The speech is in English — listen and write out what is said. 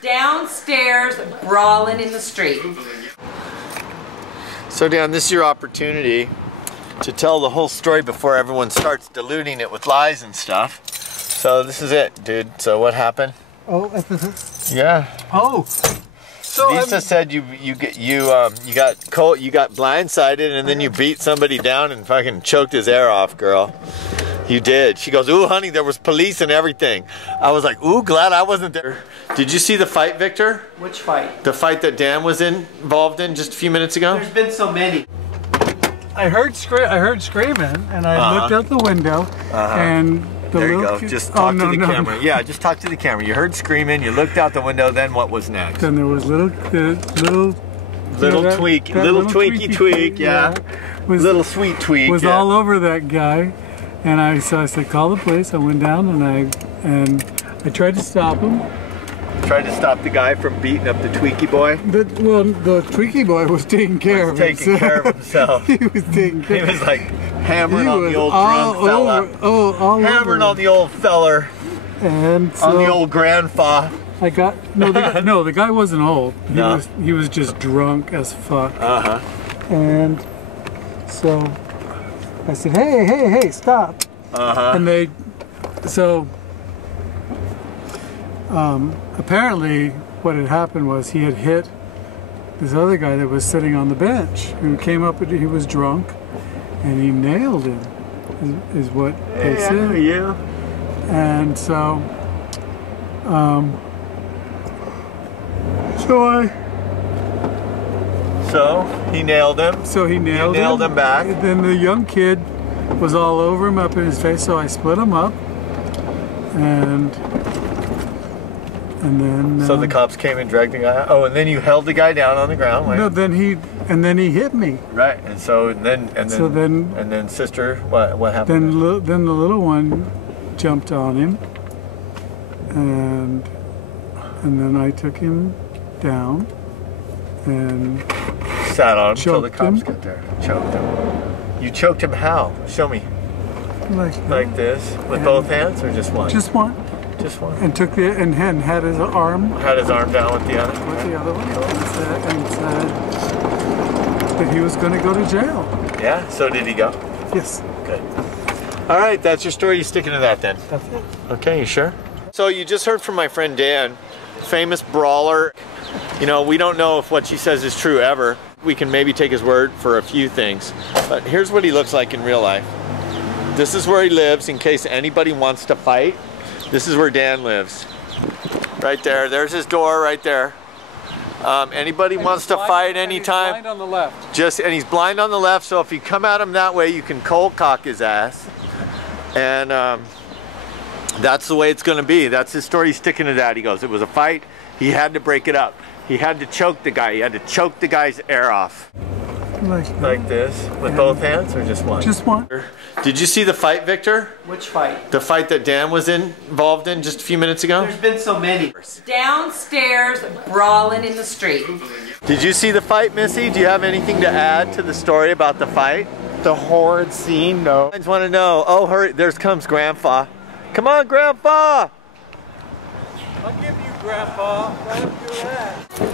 Downstairs brawling in the street. So Dan, this is your opportunity to tell the whole story before everyone starts diluting it with lies and stuff. So this is it, dude. So what happened? Oh, yeah. Oh. So Lisa said you got blindsided and then you beat somebody down and fucking choked his air off, girl. You did. She goes, ooh, honey, there was police and everything. I was like, ooh, glad I wasn't there. Did you see the fight, Victor? Which fight? The fight that Dan was involved in just a few minutes ago? There's been so many. I heard screaming, and I looked out the window, and the there you little go. Just talk to the camera. Yeah, just talk to the camera. You heard screaming. You looked out the window. Then what was next? Then there was little tweaky tweak. Yeah. Little sweet tweak. Was all over that guy. And I said, call the police. I went down and I tried to stop him. Tried to stop the guy from beating up the tweaky boy? The tweaky boy was taking care of himself. Taking care of himself. He was taking care. He was like hammering on the old drunk fella. Hammering on the old feller. And so on the old grandpa. I got the guy wasn't old. He was just drunk as fuck. And so I said, hey, stop. And apparently what had happened was he had hit this other guy that was sitting on the bench who came up and he was drunk and he nailed him, is what they said. Yeah. And so So he nailed him. So he nailed him back. And then the young kid was all over him, up in his face. So I split him up, and then. So the cops came and dragged the guy out. Oh, and then you held the guy down on the ground. Right? No, then he hit me. Right, and then sister, what happened? Then the little one jumped on him, and then I took him down and sat on him until the cops got there. Choked him. You choked him how? Show me. Like this? With both hands or just one? Just one. Just one. And took it and had his arm. Had his arm down with the other. With the other one. And said that he was going to go to jail. Yeah. So did he go? Yes. Good. All right. That's your story. You sticking to that then? That's it. Okay. You sure? So you just heard from my friend Dan, famous brawler. You know, we don't know if what she says is true ever. We can maybe take his word for a few things. But here's what he looks like in real life. This is where he lives in case anybody wants to fight. This is where Dan lives. Right there. There's his door right there. Anybody wants to fight anytime. He's blind on the left. And he's blind on the left, so if you come at him that way, you can cold cock his ass. And that's the way it's going to be. That's his story. He's sticking to that. He goes, it was a fight. He had to break it up. He had to choke the guy. He had to choke the guy's air off. Like this? With both hands or just one? Just one. Did you see the fight, Victor? Which fight? The fight that Dan was involved in just a few minutes ago? There's been so many. Downstairs brawling in the street. Did you see the fight, Missy? Do you have anything to add to the story about the fight? The horrid scene, no. I just want to know. Oh, hurry. There comes Grandpa. Come on, Grandpa! I'll give you, Grandpa. Let him do that.